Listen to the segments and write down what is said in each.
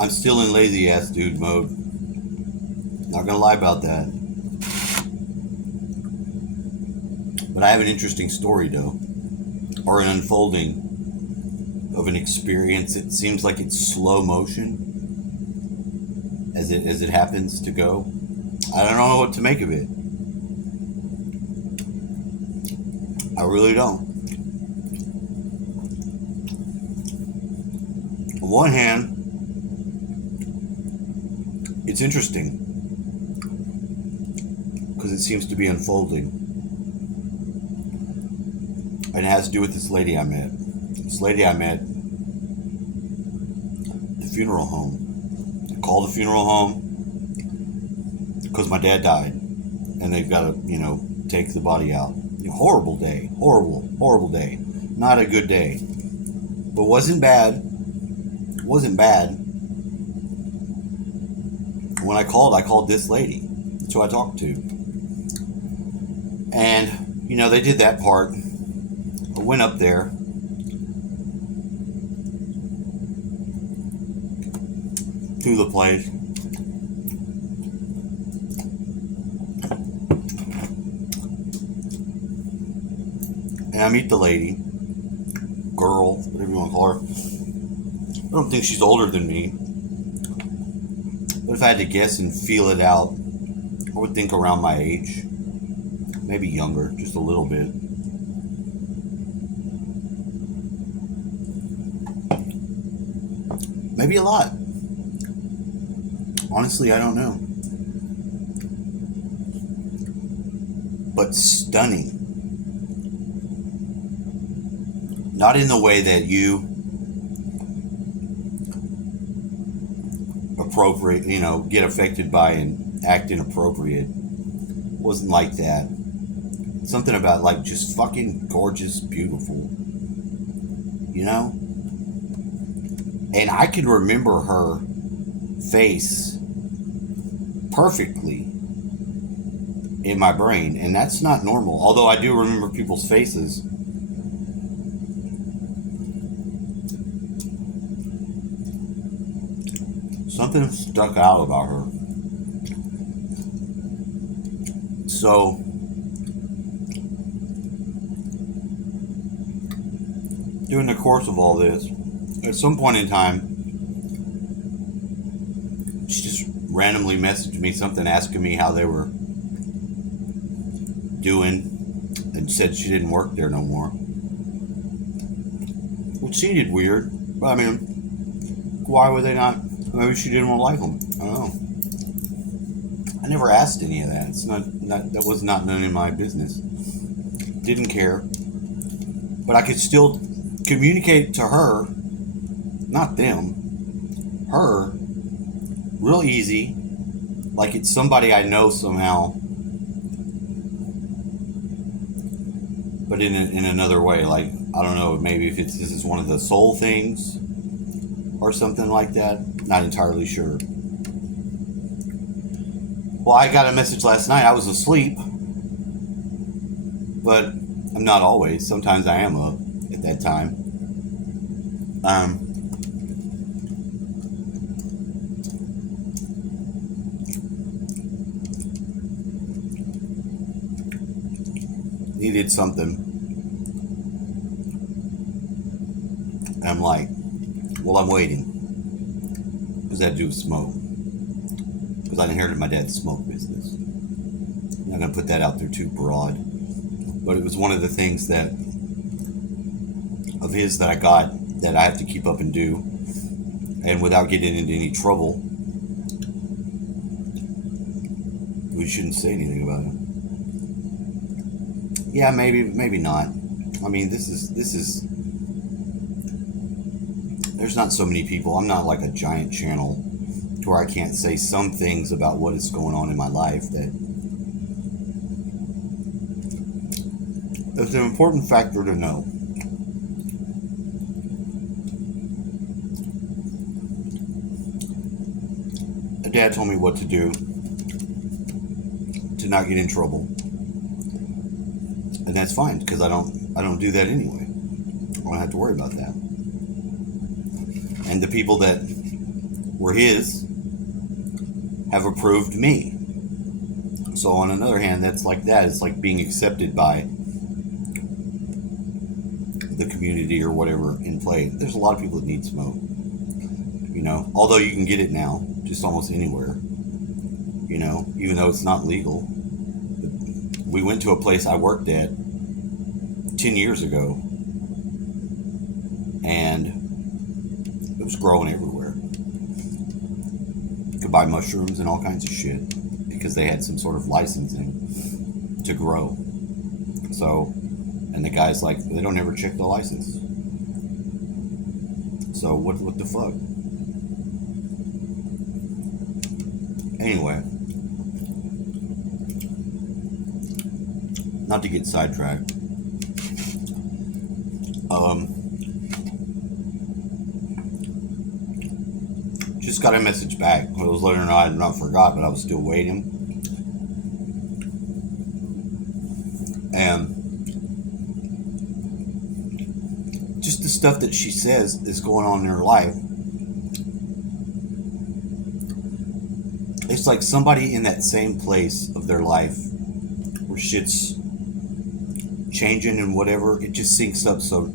I'm still in lazy ass dude mode. Not gonna lie about that. But I have an interesting story though, or an unfolding of an experience. It seems like it's slow motion as it happens to go. I don't know what to make of it. I really don't. On one hand, it's interesting because it seems to be unfolding. And it has to do with this lady I met. This lady I met at the funeral home. I called the funeral home because my dad died. And they've got to, take the body out. Horrible day. Horrible day. Not a good day. But wasn't bad. Wasn't bad. When I called this lady. That's who I talked to. And, they did that part. I went up there. To the place. And I meet the lady. Girl, whatever you want to call her. I don't think she's older than me. But if I had to guess and feel it out, I would think around my age. Maybe younger, just a little bit. Maybe a lot. Honestly, I don't know. But stunning. Not in the way that you get affected by and act inappropriate. Wasn't like that. Something about like just fucking gorgeous, beautiful. And I can remember her face perfectly in my brain, and that's not normal. Although I do remember people's faces. Something stuck out about her. So, during the course of all this, at some point in time, she just randomly messaged me something asking me how they were doing and said she didn't work there no more. Which seemed weird. But I mean, why would they not? Maybe she didn't want to like them. I don't know. I never asked any of that. It's not that was not none of my business. Didn't care. But I could still communicate to her, not them, her, real easy, like it's somebody I know somehow, but in another way. Like, I don't know, maybe if this is one of the soul things or something like that. Not entirely sure. Well, I got a message last night. I was asleep, but I'm not always. Sometimes I am up at that time. Needed something. And I'm like, well, I'm waiting. Because I had to do with smoke. Because I inherited my dad's smoke business. I'm not going to put that out there too broad. But it was one of the things that of his that I got that I have to keep up and do. And without getting into any trouble, we shouldn't say anything about it. Yeah, maybe not. I mean, this is there's not so many people. I'm not like a giant channel to where I can't say some things about what is going on in my life that it's an important factor to know. Dad told me what to do to not get in trouble. And that's fine, because I don't do that anyway. I don't have to worry about that. And the people that where his have approved me. So on another hand, that's like that. It's like being accepted by the community or whatever in play. There's a lot of people that need smoke. Although you can get it now, just almost anywhere. Even though it's not legal. We went to a place I worked at 10 years ago, and it was growing everywhere. You could buy mushrooms and all kinds of shit because they had some sort of licensing to grow. So, and the guy's like, they don't ever check the license. So what the fuck? Anyway, not to get sidetracked. Just got a message back. I was letting her know I had not forgot, but I was still waiting. And just the stuff that she says is going on in her life. It's like somebody in that same place of their life where shit's changing and whatever, it just syncs up so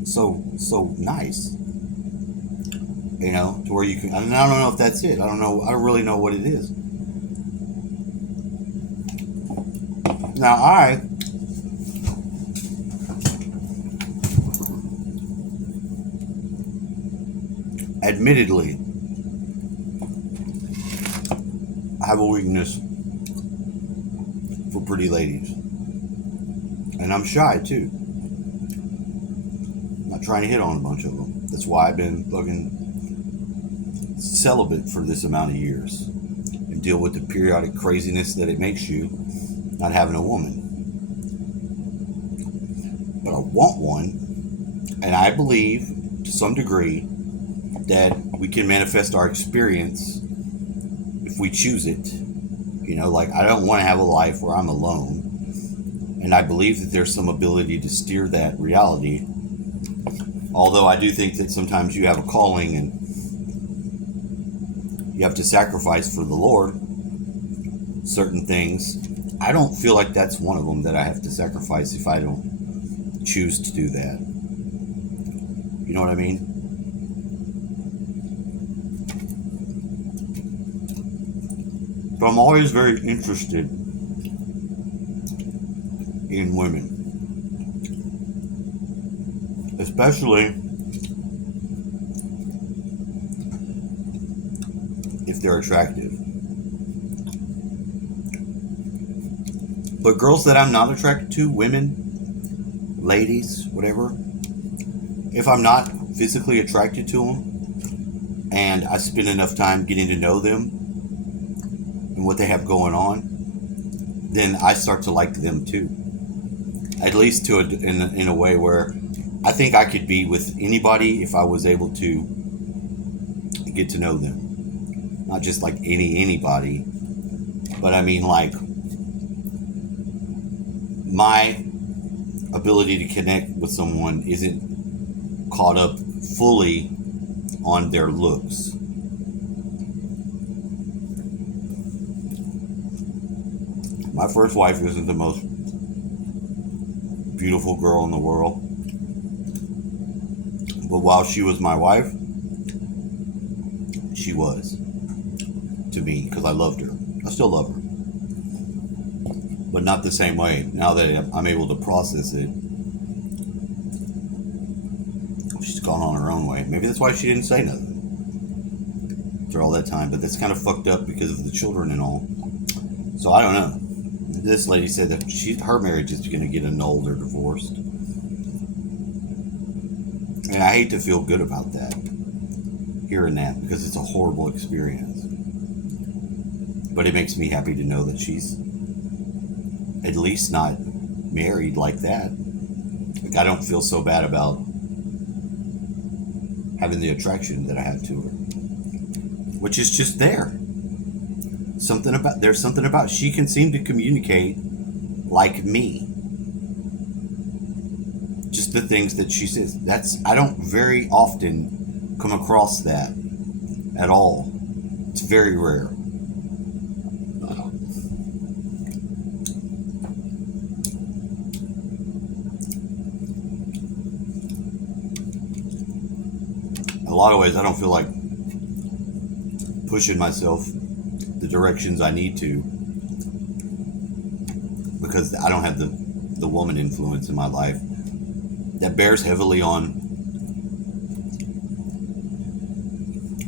nice. To where you can, and I don't know if that's it. I don't really know what it is. Now I admittedly have a weakness for pretty ladies. And I'm shy too. I'm not trying to hit on a bunch of them. That's why I've been fucking celibate for this amount of years and deal with the periodic craziness that it makes you not having a woman. But I want one, and I believe to some degree that we can manifest our experience if we choose it. Like I don't want to have a life where I'm alone. And I believe that there's some ability to steer that reality. Although I do think that sometimes you have a calling and you have to sacrifice for the Lord certain things. I don't feel like that's one of them that I have to sacrifice if I don't choose to do that. You know what I mean? But I'm always very interested in women, especially if they're attractive. But girls that I'm not attracted to, women, ladies, whatever, if I'm not physically attracted to them and I spend enough time getting to know them and what they have going on, then I start to like them too. At least in a way where I think I could be with anybody if I was able to get to know them. Not just like anybody, but I mean like my ability to connect with someone isn't caught up fully on their looks. My first wife isn't the most beautiful girl in the world, but while she was my wife, she was to me because I loved her. I still love her, but not the same way. Now that I'm able to process it, she's gone on her own way. Maybe that's why she didn't say nothing for all that time, but that's kind of fucked up because of the children and all. So I don't know. This lady said that her marriage is going to get annulled or divorced. And I hate to feel good about that, hearing that, because it's a horrible experience. But it makes me happy to know that she's at least not married like that. Like, I don't feel so bad about having the attraction that I have to her, which is just there. There's something about she can seem to communicate like me. Just the things that she says. I don't very often come across that at all. It's very rare. In a lot of ways, I don't feel like pushing myself the directions I need to because I don't have the woman influence in my life that bears heavily on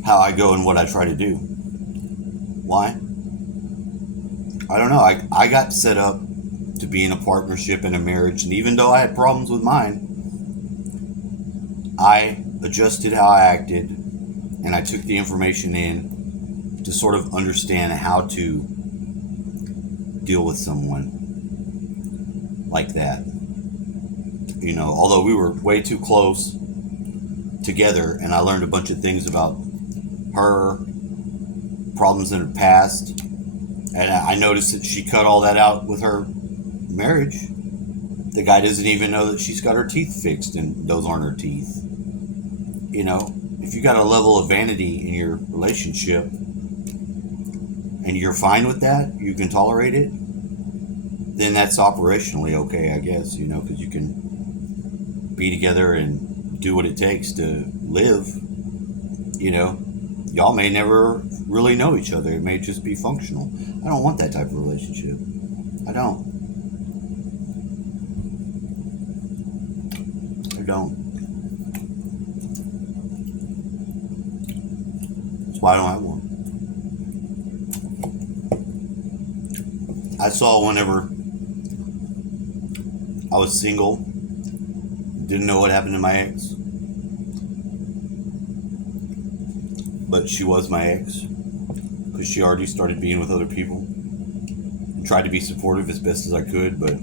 how I go and what I try to do. Why? I don't know. I got set up to be in a partnership and a marriage, and even though I had problems with mine, I adjusted how I acted and I took the information in to sort of understand how to deal with someone like that. You know, although we were way too close together and I learned a bunch of things about her, problems in her past, and I noticed that she cut all that out with her marriage. The guy doesn't even know that she's got her teeth fixed and those aren't her teeth. You know, if you got a level of vanity in your relationship and you're fine with that, you can tolerate it, then that's operationally okay, I guess, you know, because you can be together and do what it takes to live. You know, y'all may never really know each other. It may just be functional. I don't want that type of relationship. I don't. That's why I don't have one. I saw whenever I was single, didn't know what happened to my ex, but she was my ex because she already started being with other people and tried to be supportive as best as I could. But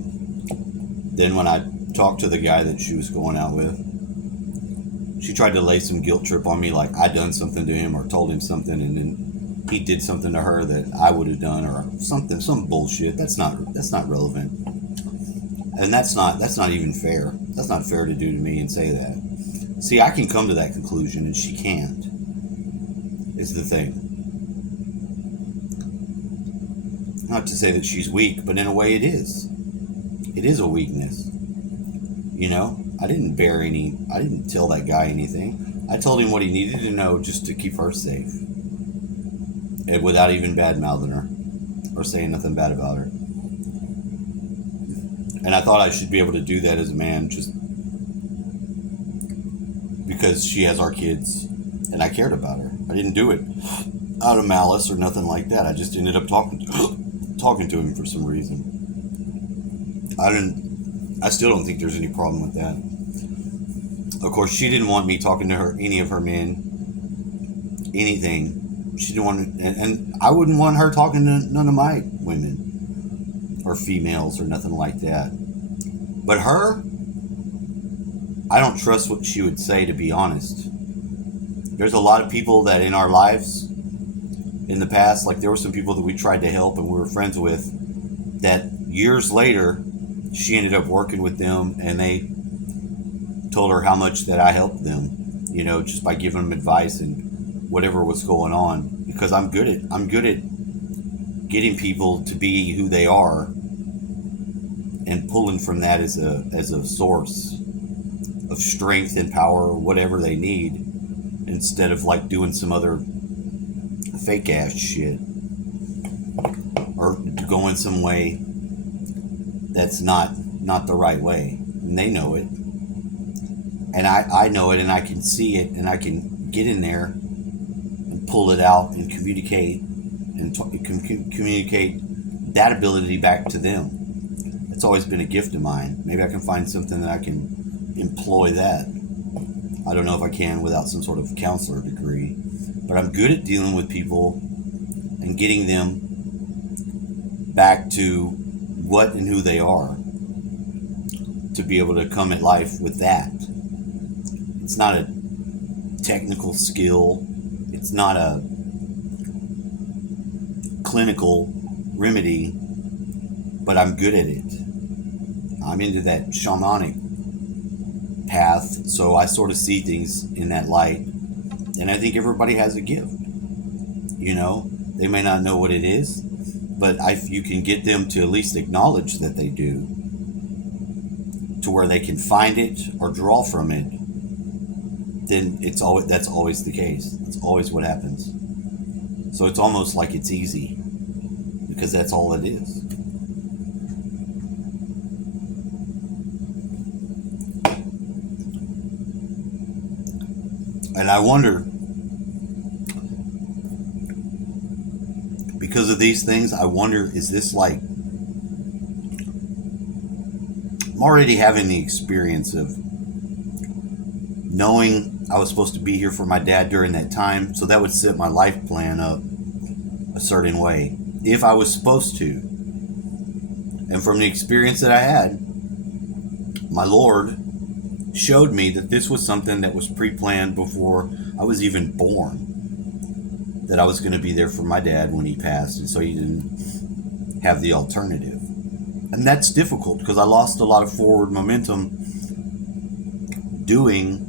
then when I talked to the guy that she was going out with, she tried to lay some guilt trip on me, like I done something to him or told him something, and then he did something to her that I would have done or something, some bullshit. That's not relevant, and that's not even fair. That's not fair to do to me and say that. See, I can come to that conclusion and she can't. Is the thing. Not to say that she's weak, but in a way it is. It is a weakness. You know, I didn't tell that guy anything. I told him what he needed to know just to keep her safe. And without even bad mouthing her or saying nothing bad about her. And I thought I should be able to do that as a man just because she has our kids and I cared about her. I didn't do it out of malice or nothing like that. I just ended up talking to him for some reason. I still don't think there's any problem with that. Of course, she didn't want me talking to her, any of her men, anything. She didn't want, and I wouldn't want her talking to none of my women or females or nothing like that. But her, I don't trust what she would say, to be honest. There's a lot of people that in our lives in the past, like there were some people that we tried to help and we were friends with, that years later she ended up working with them and they told her how much that I helped them, you know, just by giving them advice and whatever was going on, because I'm good at getting people to be who they are and pulling from that as a source of strength and power or whatever they need, instead of like doing some other fake ass shit or going some way that's not the right way. And they know it, and I know it, and I can see it, and I can get in there and pull it out and communicate and communicate that ability back to them. It's always been a gift of mine. Maybe I can find something that I can employ that. I don't know if I can without some sort of counselor degree, but I'm good at dealing with people and getting them back to what and who they are, to be able to come at life with that. It's not a technical skill. It's not a clinical remedy, but I'm good at it. I'm into that shamanic path, so I sort of see things in that light, and I think everybody has a gift. You know, they may not know what it is, but if you can get them to at least acknowledge that they do, to where they can find it or draw from it, then that's always the case. It's always what happens. So it's almost like it's easy because that's all it is. And I wonder, because of these things, I wonder, is this like, I'm already having the experience of knowing I was supposed to be here for my dad during that time, so that would set my life plan up a certain way if I was supposed to. And from the experience that I had, my Lord showed me that this was something that was pre-planned before I was even born, that I was going to be there for my dad when he passed, and so he didn't have the alternative. And that's difficult because I lost a lot of forward momentum doing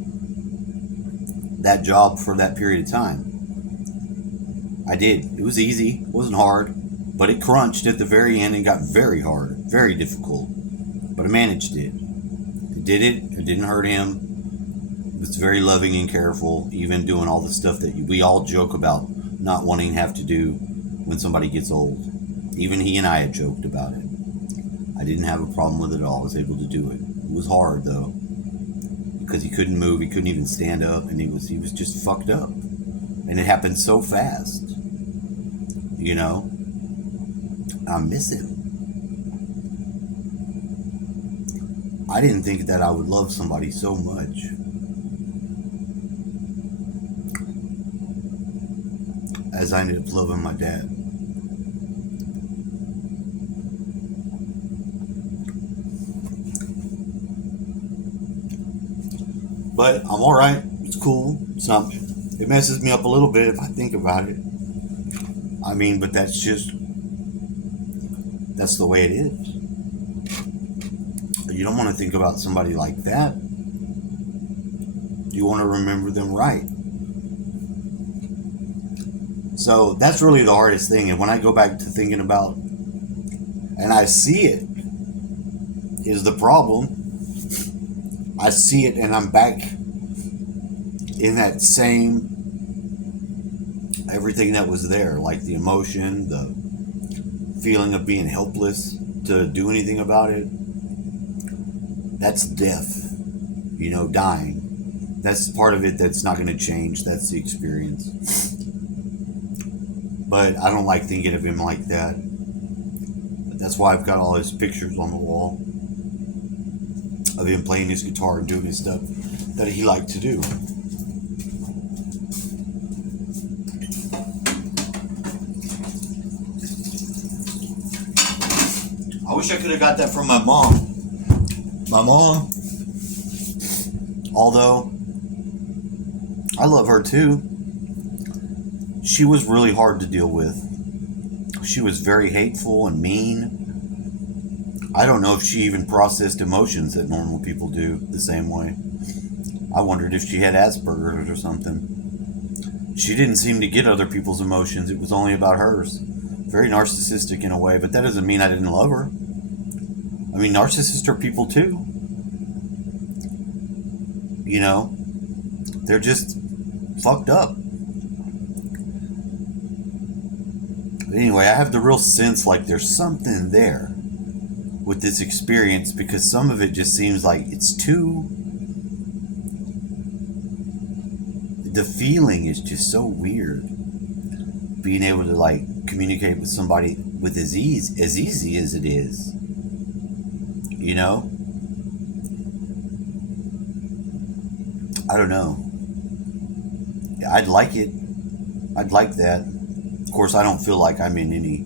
that job for that period of time. I did. It was easy. It wasn't hard, but it crunched at the very end and got very hard, very difficult. But I managed it. I did it. It didn't hurt him. It was very loving and careful, even doing all the stuff that we all joke about not wanting to have to do when somebody gets old. Even he and I had joked about it. I didn't have a problem with it at all. I was able to do it. It was hard though, because he couldn't move. He couldn't even stand up, and he was just fucked up. And it happened so fast. You know, I miss him. I didn't think that I would love somebody so much. As I ended up loving my dad. But I'm alright. It's cool. It messes me up a little bit if I think about it. I mean, but that's the way it is. You don't want to think about somebody like that. You want to remember them right. So that's really the hardest thing. And when I go back to thinking about, and I see it, is the problem. I see it and I'm back in that same, everything that was there, like the emotion, the feeling of being helpless to do anything about it. That's death, dying. That's part of it that's not going to change. That's the experience. But I don't like thinking of him like that. But that's why I've got all his pictures on the wall of him playing his guitar and doing his stuff that he liked to do. I wish I could have got that from my mom. My mom, although I love her too, she was really hard to deal with. She was very hateful and mean. I don't know if she even processed emotions that normal people do the same way. I wondered if she had Asperger's or something. She didn't seem to get other people's emotions. It was only about hers. Very narcissistic in a way, but that doesn't mean I didn't love her. I mean, narcissists are people too. They're just fucked up. But anyway, I have the real sense like there's something there with this experience, because some of it just seems like it's too... The feeling is just so weird. Being able to communicate with somebody with as easy as it is. I don't know. I'd like it. I'd like that. Of course, I don't feel like I'm in any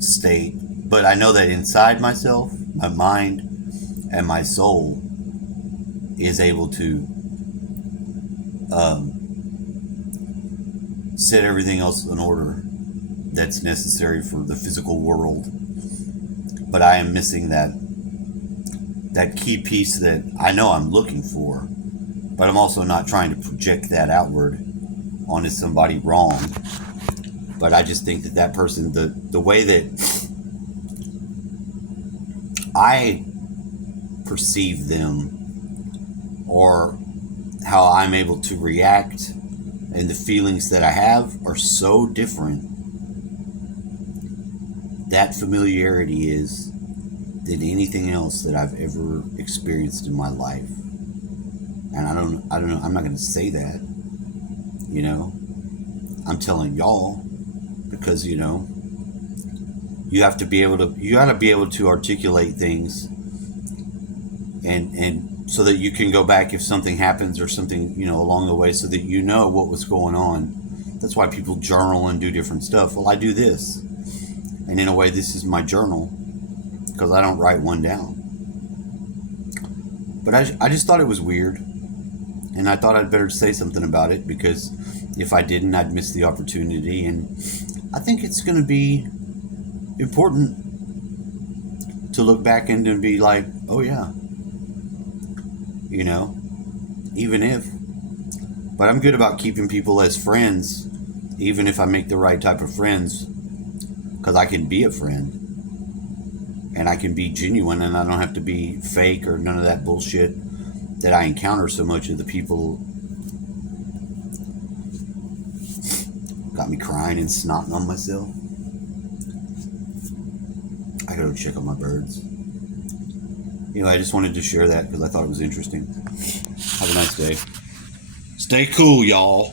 state, but I know that inside myself, my mind and my soul is able to set everything else in order that's necessary for the physical world. But I am missing that key piece that I know I'm looking for, but I'm also not trying to project that outward. onto somebody wrong. But I just think that that person, the way that I perceive them, or how I'm able to react and the feelings that I have are so different. That familiarity is than anything else that I've ever experienced in my life. And I don't know, I'm not going to say that, you know. I'm telling y'all because, you know, you have to be able to, you got to be able to articulate things and so that you can go back if something happens or something, you know, along the way, so that you know what was going on. That's why people journal and do different stuff. Well, I do this. And in a way, this is my journal because I don't write one down. But I just thought it was weird. And I thought I'd better say something about it because if I didn't, I'd miss the opportunity. And I think it's going to be important to look back and be like, oh, yeah, you know, even if. But I'm good about keeping people as friends, even if I make the right type of friends, because I can be a friend and I can be genuine and I don't have to be fake or none of that bullshit that I encounter so much of the people. Got me crying and snotting on myself. I gotta check on my birds. Anyway, I just wanted to share that because I thought it was interesting. Have a nice day. Stay cool, y'all.